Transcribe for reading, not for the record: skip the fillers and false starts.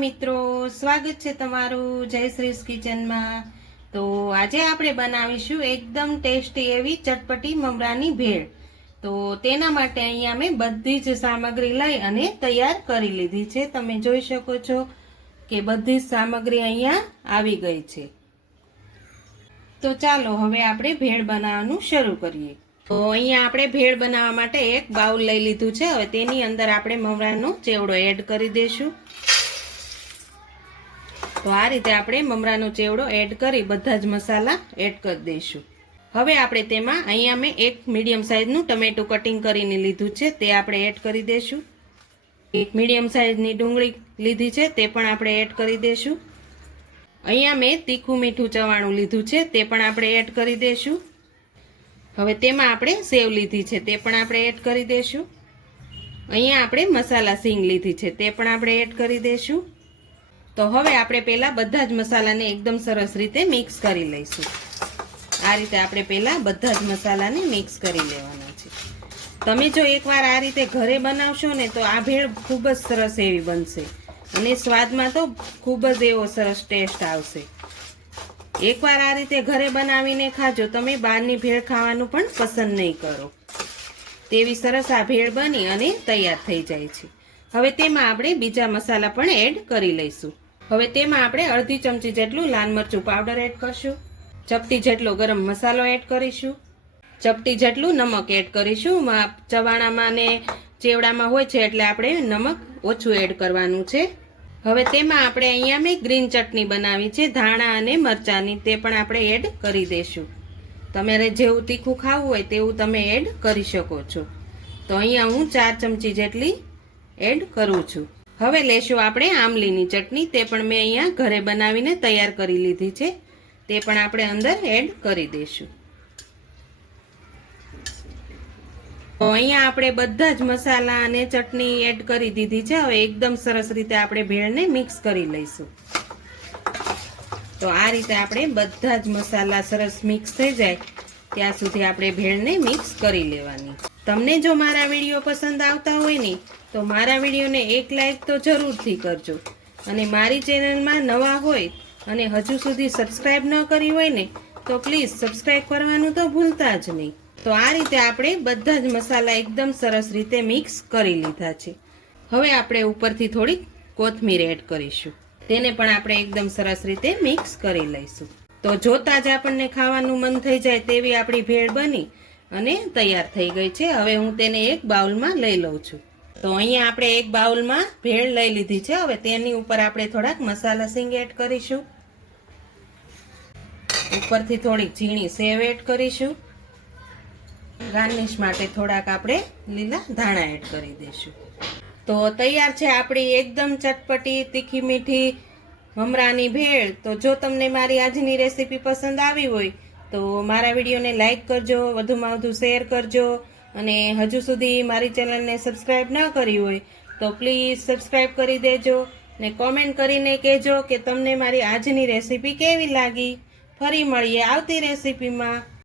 મિત્રો, સ્વાગત છે તમારું જયશ્રીસ કિચનમાં। તો આજે આપણે બનાવીશું એકદમ ટેસ્ટી એવી ચટપટી મમરાની ભેળ। તો તેના માટે અહીંયા મેં બધી જ સામગ્રી લઈ અને તૈયાર કરી લીધી છે। તમે જોઈ શકો છો કે બધી જ સામગ્રી અહીંયા આવી ગઈ છે। તો ચાલો હવે આપણે ભેળ બનાવવાનું શરૂ કરીએ। તો અહીંયા આપણે ભેળ બનાવવા માટે એક બાઉલ લઈ લીધું છે। હવે તેની અંદર આપણે મમરાનો ચેવડો એડ કરી દઈશું। તો આ રીતે આપણે મમરાનો ચેવડો એડ કરી બધા જ મસાલા એડ કરી દઈશું। હવે આપણે તેમાં અહીંયા મેં એક મીડિયમ સાઈઝનું ટમેટું કટિંગ કરીને લીધું છે, તે આપણે એડ કરી દઈશું। એક મીડિયમ સાઈઝની ડુંગળી લીધી છે, તે પણ આપણે એડ કરી દઈશું। અહીંયા મેં તીખું મીઠું ચવાણું લીધું છે, તે પણ આપણે એડ કરી દઈશું। હવે તેમાં આપણે સેવ લીધી છે, તે પણ આપણે એડ કરી દઈશું। અહીંયા આપણે મસાલા સિંગ લીધી છે, તે પણ આપણે એડ કરી દઈશું। તો હવે આપણે પહેલા બધા જ મસાલાને એકદમ સરસ રીતે મિક્સ કરી લઈશું। આ રીતે આપણે પહેલા બધા જ મસાલાને મિક્સ કરી લેવાના છે। તમે જો એકવાર આ રીતે ઘરે બનાવશો ને તો આ ભેળ ખૂબ જ સરસ એવી બનશે અને સ્વાદમાં તો ખૂબ જ એવો સરસ ટેસ્ટ આવશે। એકવાર આ રીતે ઘરે બનાવીને ખાજો, તમે બહારની ભેળ ખાવાનું પણ પસંદ નહીં કરો, તેવી સરસ આ ભેળ બની અને તૈયાર થઈ જાય છે। હવે તેમાં આપણે બીજા મસાલા પણ એડ કરી લઈશું। હવે તેમાં આપણે અડધી ચમચી જેટલું લાલ મરચું પાવડર એડ કરશું, ચપટી જેટલો ગરમ મસાલો એડ કરીશું, ચપટી જેટલું નમક એડ કરીશું। ચવાણામાં ને ચેવડામાં હોય છે એટલે આપણે નમક ઓછું એડ કરવાનું છે। હવે તેમાં આપણે અહીંયા મેં ગ્રીન ચટણી બનાવી છે ધાણા અને મરચાંની, તે પણ આપણે એડ કરી દઈશું। તમારે જેવું તીખું ખાવું હોય તેવું તમે એડ કરી શકો છો। તો અહીંયા હું 4 ચમચી જેટલી એડ કરું છું। હવે લેશું આપણે આમલીની ચટણી, તે પણ મેં અહીંયા ઘરે બનાવીને તૈયાર કરી લીધી છે, તે પણ આપણે અંદર એડ કરી દઈશું। તો અહીંયા આપણે બધા જ મસાલા અને ચટણી એડ કરી દીધી છે। હવે એકદમ સરસ રીતે આપણે ભેળને મિક્સ કરી લઈશું। તો આ રીતે આપણે બધા જ મસાલા સરસ મિક્સ થઈ જાય ત્યાં સુધી આપણે ભેળને મિક્સ કરી લેવાની। તમને જો મારા વિડીયો પસંદ આવતા હોય ને તો મારા વિડીયોને એક લાઈક તો જરૂરથી કરજો, અને મારી ચેનલમાં નવા હોય અને હજુ સુધી સબસ્ક્રાઈબ ન કરી હોય ને તો પ્લીઝ સબસ્ક્રાઈબ કરવાનું તો ભૂલતા જ નહીં। તો આ રીતે આપણે બધા જ મસાલા એકદમ સરસ રીતે મિક્સ કરી લીધા છે। હવે આપણે ઉપરથી થોડીક કોથમીર એડ કરીશું, તેને પણ આપણે એકદમ સરસ રીતે મિક્સ કરી લઈશું। તો જોતાં જ આપણને ખાવાનું મન થઈ જાય તેવી આપણી ભેળ બની અને તૈયાર થઈ ગઈ છે। હવે હું તેને એક બાઉલમાં લઈ લઉં છું। તો અહીંયા આપણે એક બાઉલમાં ભેળ લઈ લીધી છે। હવે તેની ઉપર આપણે થોડાક મસાલા સિંગ એડ કરીશું, ઉપરથી થોડીક ઝીણી સેવ એડ કરીશું, ગાર્નિશ માટે થોડાક આપણે લીલા ધાણા એડ કરી દઈશું। તો તૈયાર છે આપણી એકદમ ચટપટી તીખી મીઠી મમરાની ભેળ। તો જો તમને મારી આજની રેસીપી પસંદ આવી હોય તો મારા વિડીયોને લાઈક કરજો, વધુમાં વધુ શેર કરજો, અને હજુ સુધી મારી ચેનલને સબસ્ક્રાઈબ ન કરી હોય તો પ્લીઝ સબસ્ક્રાઈબ કરી દેજો, ને કોમેન્ટ કરીને કહેજો કે તમને મારી આજની રેસીપી કેવી લાગી। ફરી મળીએ આવતી રેસીપીમાં।